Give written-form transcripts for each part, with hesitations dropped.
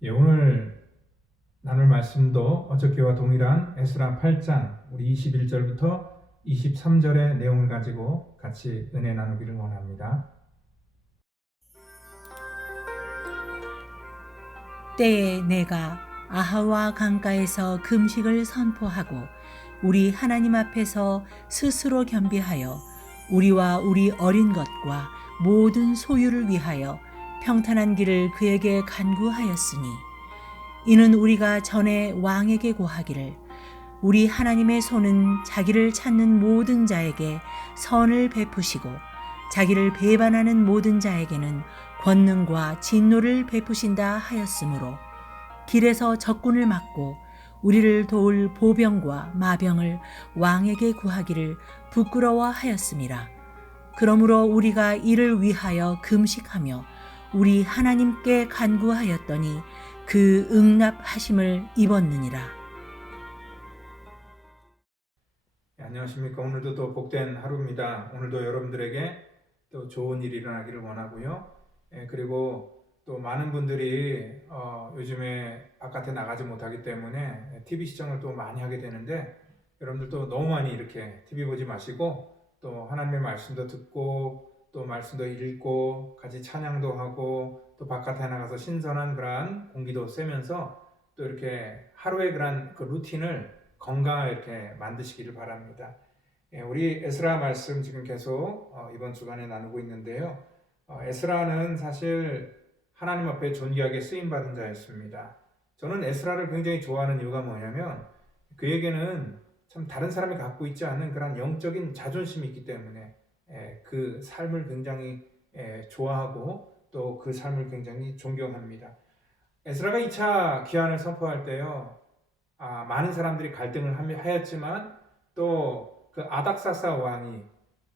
오늘 나눌 말씀도 어저께와 동일한 에스라 8장 우리 21절부터 23절의 내용을 가지고 같이 은혜 나누기를 원합니다. 때에 내가 아하와 강가에서 금식을 선포하고 우리 하나님 앞에서 스스로 겸비하여 우리와 우리 어린 것과 모든 소유를 위하여 평탄한 길을 그에게 간구하였으니 이는 우리가 전에 왕에게 고하기를 우리 하나님의 손은 자기를 찾는 모든 자에게 선을 베푸시고 자기를 배반하는 모든 자에게는 권능과 진노를 베푸신다 하였으므로 길에서 적군을 막고 우리를 도울 보병과 마병을 왕에게 구하기를 부끄러워하였음이라. 그러므로 우리가 이를 위하여 금식하며 우리 하나님께 간구하였더니 그 응답하심을 입었느니라. 안녕하십니까. 오늘도 또 복된 하루입니다. 오늘도 여러분들에게 또 좋은 일이 일어나기를 원하고요. 그리고 또 많은 분들이 요즘에 바깥에 나가지 못하기 때문에 TV 시청을 또 많이 하게 되는데, 여러분들도 너무 많이 이렇게 TV 보지 마시고 또 하나님의 말씀도 듣고 또 말씀도 읽고 같이 찬양도 하고 또 바깥에 나가서 신선한 그러한 공기도 쐬면서 또 이렇게 하루의 그런 그 루틴을 건강하게 이렇게 만드시기를 바랍니다. 우리 에스라 말씀 지금 계속 이번 주간에 나누고 있는데요. 에스라는 사실 하나님 앞에 존귀하게 쓰임받은 자였습니다. 저는 에스라를 굉장히 좋아하는 이유가 뭐냐면 그에게는 참 다른 사람이 갖고 있지 않은 그런 영적인 자존심이 있기 때문에 그 삶을 굉장히 좋아하고 또 그 삶을 굉장히 존경합니다. 에스라가 2차 귀환을 선포할 때요, 많은 사람들이 갈등을 하였지만 또 그 아닥사스 왕이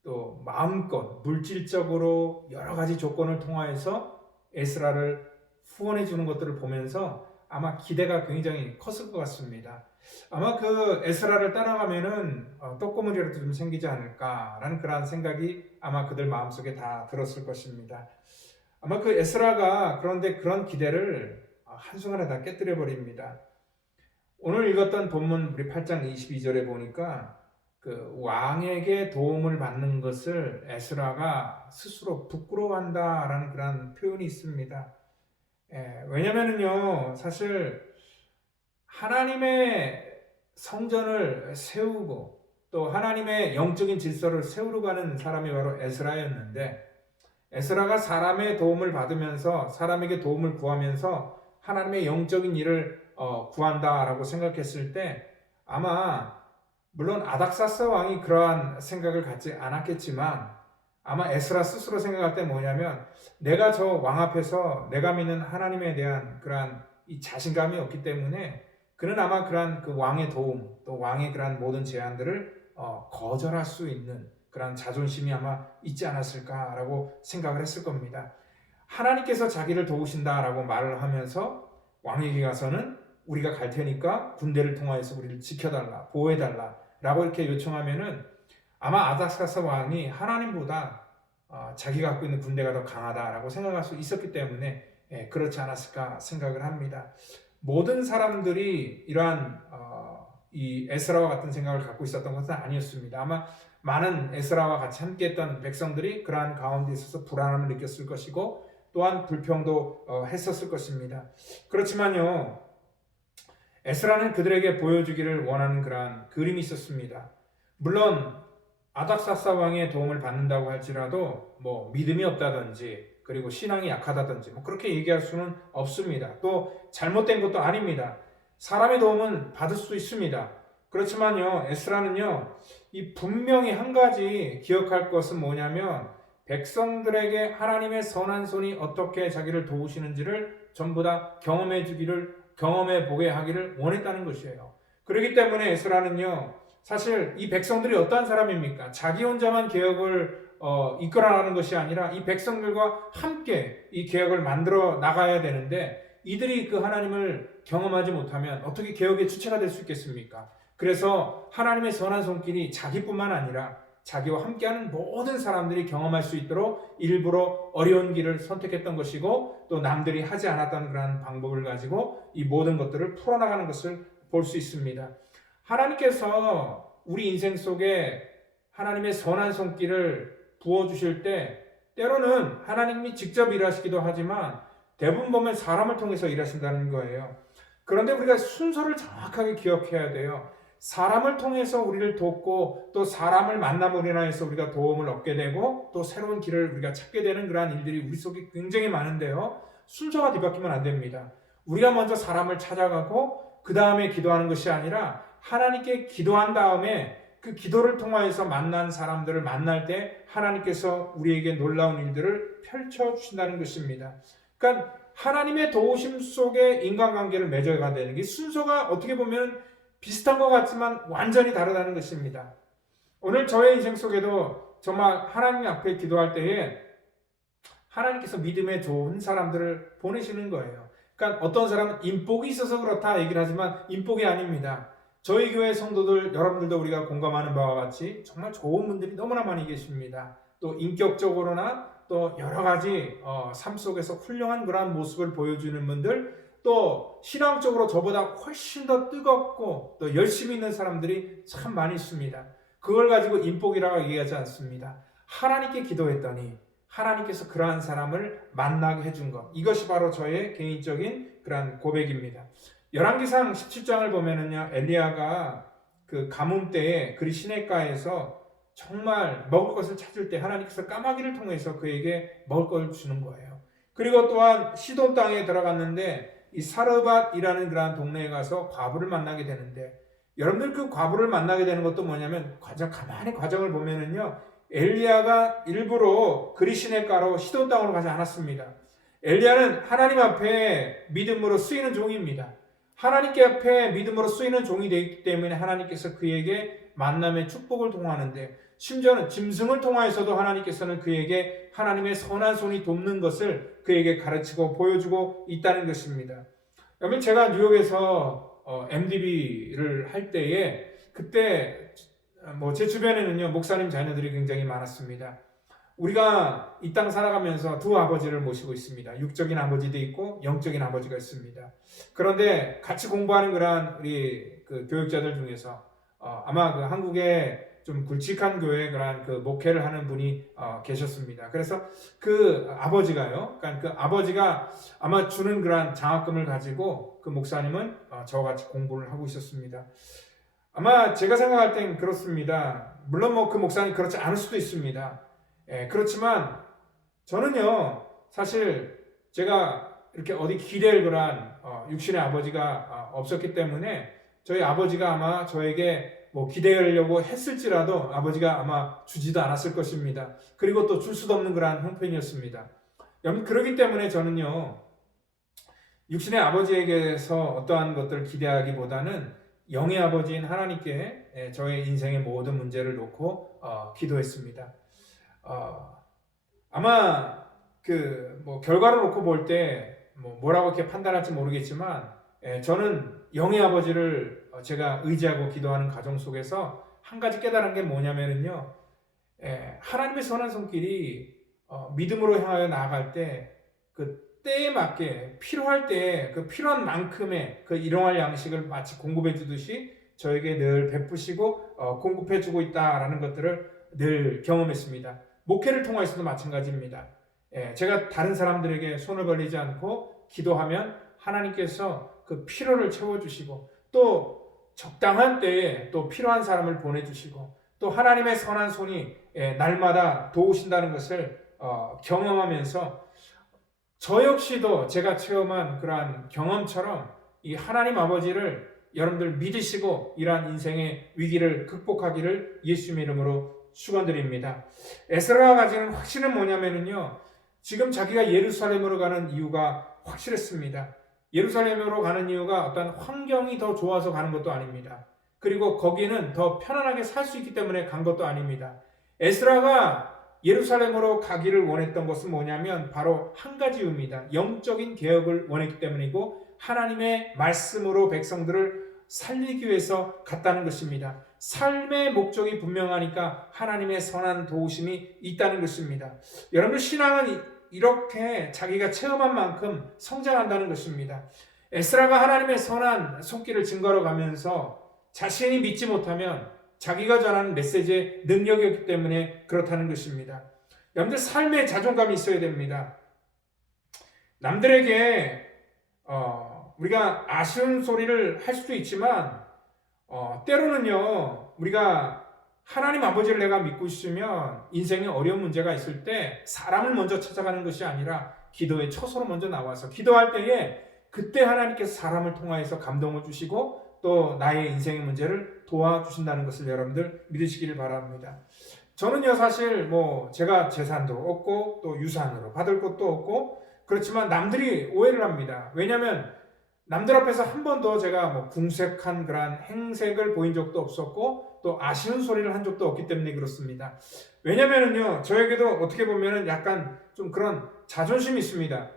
또 마음껏 물질적으로 여러 가지 조건을 통하여서 에스라를 후원해 주는 것들을 보면서 아마 기대가 굉장히 컸을 것 같습니다. 아마 그 에스라를 따라가면은 떡고물이라도 좀 생기지 않을까라는 그런 생각이 아마 그들 마음속에 다 들었을 것입니다. 아마 그 에스라가 그런데 그런 기대를 한순간에 다 깨뜨려 버립니다. 오늘 읽었던 본문 우리 8장 22절에 보니까 그 왕에게 도움을 받는 것을 에스라가 스스로 부끄러워한다라는 그런 표현이 있습니다. 왜냐면은요, 사실 하나님의 성전을 세우고 또 하나님의 영적인 질서를 세우려고 하는 사람이 바로 에스라였는데, 에스라가 사람의 도움을 받으면서 사람에게 도움을 구하면서 하나님의 영적인 일을 구한다라고 생각했을 때 아마 물론 아닥사스 왕이 그러한 생각을 갖지 않았겠지만 아마 에스라 스스로 생각할 때 뭐냐면 내가 저 왕 앞에서 내가 믿는 하나님에 대한 그러한 이 자신감이 없기 때문에 그는 아마 그러한 그 왕의 도움 또 왕의 그러한 모든 제안들을 거절할 수 있는 그러한 자존심이 아마 있지 않았을까라고 생각을 했을 겁니다. 하나님께서 자기를 도우신다라고 말을 하면서 왕에게 가서는 우리가 갈 테니까 군대를 통하여서 우리를 지켜달라, 보호해달라 라고 이렇게 요청하면은 아마 아닥사스 왕이 하나님보다 자기가 갖고 있는 군대가 더 강하다라고 생각할 수 있었기 때문에 그렇지 않았을까 생각을 합니다. 모든 사람들이 이러한 이 에스라와 같은 생각을 갖고 있었던 것은 아니었습니다. 아마 많은 에스라와 같이 함께했던 백성들이 그러한 가운데 있어서 불안함을 느꼈을 것이고 또한 불평도 했었을 것입니다. 그렇지만요, 에스라는 그들에게 보여주기를 원하는 그러한 그림이 있었습니다. 물론 아닥사스 왕의 도움을 받는다고 할지라도 믿음이 없다든지 그리고 신앙이 약하다든지 그렇게 얘기할 수는 없습니다. 또 잘못된 것도 아닙니다. 사람의 도움은 받을 수 있습니다. 그렇지만요, 에스라는요, 이 분명히 한 가지 기억할 것은 뭐냐면 백성들에게 하나님의 선한 손이 어떻게 자기를 도우시는지를 전부 다 경험해 보게 하기를 원했다는 것이에요. 그렇기 때문에 에스라는요, 사실 이 백성들이 어떠한 사람입니까? 자기 혼자만 개혁을 이끌어나가는 것이 아니라 이 백성들과 함께 이 개혁을 만들어 나가야 되는데 이들이 그 하나님을 경험하지 못하면 어떻게 개혁의 주체가 될 수 있겠습니까? 그래서 하나님의 선한 손길이 자기뿐만 아니라 자기와 함께하는 모든 사람들이 경험할 수 있도록 일부러 어려운 길을 선택했던 것이고, 또 남들이 하지 않았던 그러한 방법을 가지고 이 모든 것들을 풀어나가는 것을 볼 수 있습니다. 하나님께서 우리 인생 속에 하나님의 선한 손길을 부어주실 때 때로는 하나님이 직접 일하시기도 하지만 대부분 보면 사람을 통해서 일하신다는 거예요. 그런데 우리가 순서를 정확하게 기억해야 돼요. 사람을 통해서 우리를 돕고 또 사람을 만남으로 인해서 우리가 도움을 얻게 되고 또 새로운 길을 우리가 찾게 되는 그러한 일들이 우리 속에 굉장히 많은데요. 순서가 뒤바뀌면 안 됩니다. 우리가 먼저 사람을 찾아가고 그 다음에 기도하는 것이 아니라 하나님께 기도한 다음에 그 기도를 통하여서 만난 사람들을 만날 때 하나님께서 우리에게 놀라운 일들을 펼쳐주신다는 것입니다. 그러니까 하나님의 도우심 속에 인간관계를 맺어가야 되는 게 순서가 어떻게 보면 비슷한 것 같지만 완전히 다르다는 것입니다. 오늘 저의 인생 속에도 정말 하나님 앞에 기도할 때에 하나님께서 믿음에 좋은 사람들을 보내시는 거예요. 그러니까 어떤 사람은 인복이 있어서 그렇다 얘기를 하지만 인복이 아닙니다. 저희 교회 성도들 여러분들도 우리가 공감하는 바와 같이 정말 좋은 분들이 너무나 많이 계십니다. 또 인격적으로나 또 여러 가지 삶 속에서 훌륭한 그러한 모습을 보여주는 분들, 또 신앙적으로 저보다 훨씬 더 뜨겁고 또 열심히 있는 사람들이 참 많이 있습니다. 그걸 가지고 인복이라고 얘기하지 않습니다. 하나님께 기도했더니 하나님께서 그러한 사람을 만나게 해준 것, 이것이 바로 저의 개인적인 그러한 고백입니다. 열왕기상 17장을 보면은요, 엘리야가 그 가뭄 때에 그리 시냇가에서 정말 먹을 것을 찾을 때 하나님께서 까마귀를 통해서 그에게 먹을 걸 주는 거예요. 그리고 또한 시돈 땅에 들어갔는데 이 사르밧이라는 그러한 동네에 가서 과부를 만나게 되는데, 여러분들 그 과부를 만나게 되는 것도 뭐냐면 가만히 과정을 보면은요, 엘리야가 일부러 그리 시냇가로 시돈 땅으로 가지 않았습니다. 엘리야는 하나님 앞에 믿음으로 쓰이는 종입니다. 하나님께 앞에 믿음으로 쓰이는 종이 되기 때문에 하나님께서 그에게 만남의 축복을 통하는데, 심지어는 짐승을 통하여서도 하나님께서는 그에게 하나님의 선한 손이 돕는 것을 그에게 가르치고 보여주고 있다는 것입니다. 여러분, 제가 뉴욕에서 MDB를 할 때에 그때 제 주변에는요, 목사님 자녀들이 굉장히 많았습니다. 우리가 이 땅 살아가면서 두 아버지를 모시고 있습니다. 육적인 아버지도 있고 영적인 아버지가 있습니다. 그런데 같이 공부하는 그러한 우리 그 교육자들 중에서 아마 그 한국의 좀 굵직한 교회에 그러한 그 목회를 하는 분이 계셨습니다. 그래서 그 아버지가요, 그러니까 그 아버지가 아마 주는 그러한 장학금을 가지고 그 목사님은 저와 같이 공부를 하고 있었습니다. 아마 제가 생각할 땐 그렇습니다. 물론 그 목사님 그렇지 않을 수도 있습니다. 그렇지만 저는요, 사실 제가 이렇게 어디 기댈 그런 육신의 아버지가 없었기 때문에 저희 아버지가 아마 저에게 기대하려고 했을지라도 아버지가 아마 주지도 않았을 것입니다. 그리고 또 줄 수도 없는 그러한 형편이었습니다. 그렇기 때문에 저는요, 육신의 아버지에게서 어떠한 것들을 기대하기보다는 영의 아버지인 하나님께 저의 인생의 모든 문제를 놓고 기도했습니다. 아마 결과를 놓고 볼 때 뭐라고 이렇게 판단할지 모르겠지만, 저는 영의 아버지를 제가 의지하고 기도하는 과정 속에서 한 가지 깨달은 게 뭐냐면요, 하나님의 선한 손길이 믿음으로 향하여 나아갈 때 그 때에 맞게 필요할 때 그 필요한 만큼의 그 일용할 양식을 마치 공급해 주듯이 저에게 늘 베푸시고 공급해 주고 있다라는 것들을 늘 경험했습니다. 목회를 통해서도 마찬가지입니다. 제가 다른 사람들에게 손을 벌리지 않고 기도하면 하나님께서 그 필요를 채워주시고 또 적당한 때에 또 필요한 사람을 보내주시고 또 하나님의 선한 손이 날마다 도우신다는 것을 경험하면서 저 역시도 제가 체험한 그러한 경험처럼 이 하나님 아버지를 여러분들 믿으시고 이러한 인생의 위기를 극복하기를 예수님의 이름으로 축원드립니다. 에스라가 가지는 확신은 뭐냐면요, 지금 자기가 예루살렘으로 가는 이유가 확실했습니다. 예루살렘으로 가는 이유가 어떤 환경이 더 좋아서 가는 것도 아닙니다. 그리고 거기는 더 편안하게 살 수 있기 때문에 간 것도 아닙니다. 에스라가 예루살렘으로 가기를 원했던 것은 뭐냐면 바로 한 가지 이유입니다. 영적인 개혁을 원했기 때문이고 하나님의 말씀으로 백성들을 살리기 위해서 갔다는 것입니다. 삶의 목적이 분명하니까 하나님의 선한 도우심이 있다는 것입니다. 여러분들 신앙은 이렇게 자기가 체험한 만큼 성장한다는 것입니다. 에스라가 하나님의 선한 손길을 증거로 가면서 자신이 믿지 못하면 자기가 전하는 메시지의 능력이 없기 때문에 그렇다는 것입니다. 여러분들 삶에 자존감이 있어야 됩니다. 남들에게 우리가 아쉬운 소리를 할 수도 있지만 때로는요 우리가 하나님 아버지를 내가 믿고 있으면 인생에 어려운 문제가 있을 때 사람을 먼저 찾아가는 것이 아니라 기도의 처소로 먼저 나와서 기도할 때에 그때 하나님께서 사람을 통하여서 감동을 주시고 또 나의 인생의 문제를 도와주신다는 것을 여러분들 믿으시기를 바랍니다. 저는요 사실 제가 재산도 없고 또 유산으로 받을 것도 없고 그렇지만 남들이 오해를 합니다. 왜냐하면 남들 앞에서 한 번도 제가 궁색한 그런 행색을 보인 적도 없었고 또 아쉬운 소리를 한 적도 없기 때문에 그렇습니다. 왜냐면은요 저에게도 어떻게 보면은 약간 좀 그런 자존심이 있습니다.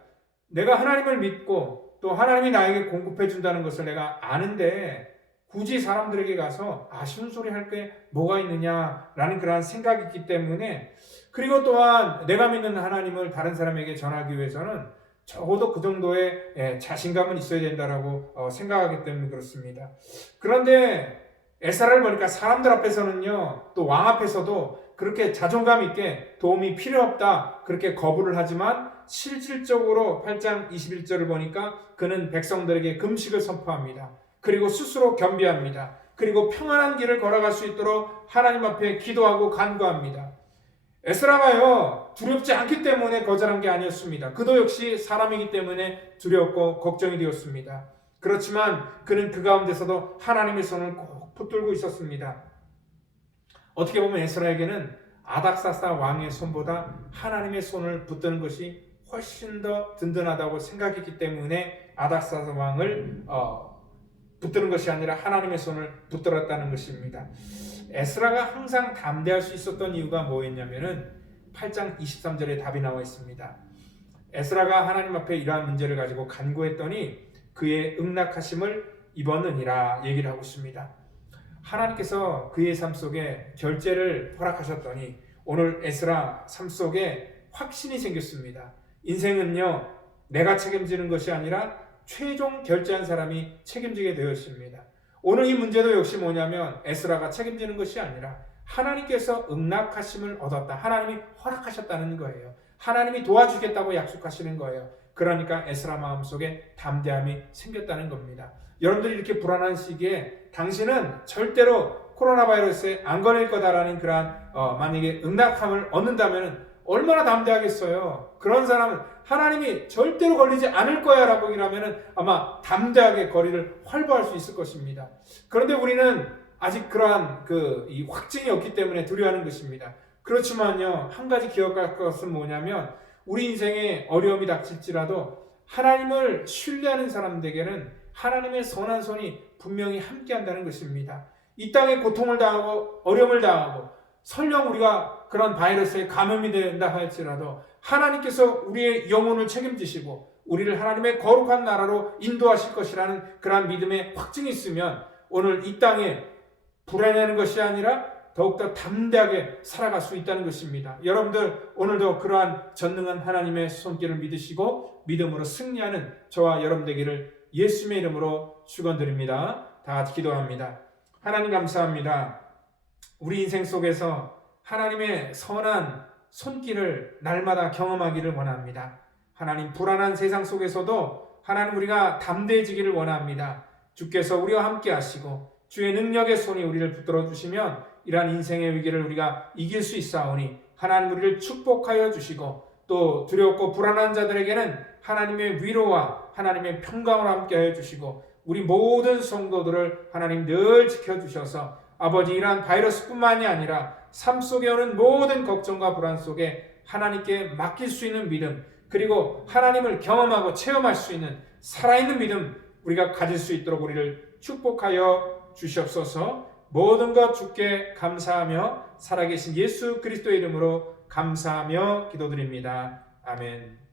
내가 하나님을 믿고 또 하나님이 나에게 공급해 준다는 것을 내가 아는데 굳이 사람들에게 가서 아쉬운 소리 할 게 뭐가 있느냐라는 그런 생각이 있기 때문에 그리고 또한 내가 믿는 하나님을 다른 사람에게 전하기 위해서는 적어도 그 정도의 자신감은 있어야 된다라고 생각하기 때문에 그렇습니다. 그런데 에스라를 보니까 사람들 앞에서는요 또 왕 앞에서도 그렇게 자존감 있게 도움이 필요 없다 그렇게 거부를 하지만 실질적으로 8장 21절을 보니까 그는 백성들에게 금식을 선포합니다. 그리고 스스로 겸비합니다. 그리고 평안한 길을 걸어갈 수 있도록 하나님 앞에 기도하고 간구합니다. 에스라가요 두렵지 않기 때문에 거절한 게 아니었습니다. 그도 역시 사람이기 때문에 두렵고 걱정이 되었습니다. 그렇지만 그는 그 가운데서도 하나님의 손을 꼭 붙들고 있었습니다. 어떻게 보면 에스라에게는 아닥사스 왕의 손보다 하나님의 손을 붙드는 것이 훨씬 더 든든하다고 생각했기 때문에 아닥사스 왕을 붙드는 것이 아니라 하나님의 손을 붙들었다는 것입니다. 에스라가 항상 담대할 수 있었던 이유가 뭐였냐면은 8장 23절에 답이 나와 있습니다. 에스라가 하나님 앞에 이러한 문제를 가지고 간구했더니 그의 응낙하심을 입었느니라 얘기를 하고 있습니다. 하나님께서 그의 삶 속에 결제를 허락하셨더니 오늘 에스라 삶 속에 확신이 생겼습니다. 인생은요 내가 책임지는 것이 아니라 최종 결제한 사람이 책임지게 되었습니다. 오늘 이 문제도 역시 뭐냐면 에스라가 책임지는 것이 아니라 하나님께서 응낙하심을 얻었다. 하나님이 허락하셨다는 거예요. 하나님이 도와주겠다고 약속하시는 거예요. 그러니까 에스라 마음속에 담대함이 생겼다는 겁니다. 여러분들이 이렇게 불안한 시기에 당신은 절대로 코로나 바이러스에 안 걸릴 거다라는 그러한 만약에 응낙함을 얻는다면 얼마나 담대하겠어요. 그런 사람은 하나님이 절대로 걸리지 않을 거야 라고 얘기하면 아마 담대하게 거리를 활보할 수 있을 것입니다. 그런데 우리는 아직 그러한 이 확증이 없기 때문에 두려워하는 것입니다. 그렇지만요 한 가지 기억할 것은 뭐냐면 우리 인생에 어려움이 닥칠지라도 하나님을 신뢰하는 사람들에게는 하나님의 선한 손이 분명히 함께한다는 것입니다. 이 땅에 고통을 당하고 어려움을 당하고 설령 우리가 그런 바이러스에 감염이 된다 할지라도 하나님께서 우리의 영혼을 책임지시고 우리를 하나님의 거룩한 나라로 인도하실 것이라는 그러한 믿음의 확증이 있으면 오늘 이 땅에 불안해하는 것이 아니라 더욱더 담대하게 살아갈 수 있다는 것입니다. 여러분들 오늘도 그러한 전능한 하나님의 손길을 믿으시고 믿음으로 승리하는 저와 여러분 되기를 예수님의 이름으로 축원드립니다. 다 같이 기도합니다. 하나님 감사합니다. 우리 인생 속에서 하나님의 선한 손길을 날마다 경험하기를 원합니다. 하나님 불안한 세상 속에서도 하나님 우리가 담대해지기를 원합니다. 주께서 우리와 함께 하시고 주의 능력의 손이 우리를 붙들어 주시면 이러한 인생의 위기를 우리가 이길 수 있사오니 하나님 우리를 축복하여 주시고 또 두렵고 불안한 자들에게는 하나님의 위로와 하나님의 평강을 함께하여 주시고 우리 모든 성도들을 하나님 늘 지켜주셔서 아버지 이러한 바이러스뿐만이 아니라 삶 속에 오는 모든 걱정과 불안 속에 하나님께 맡길 수 있는 믿음 그리고 하나님을 경험하고 체험할 수 있는 살아있는 믿음 우리가 가질 수 있도록 우리를 축복하여 주시옵소서. 모든 것 주께 감사하며 살아계신 예수 그리스도의 이름으로 감사하며 기도드립니다. 아멘.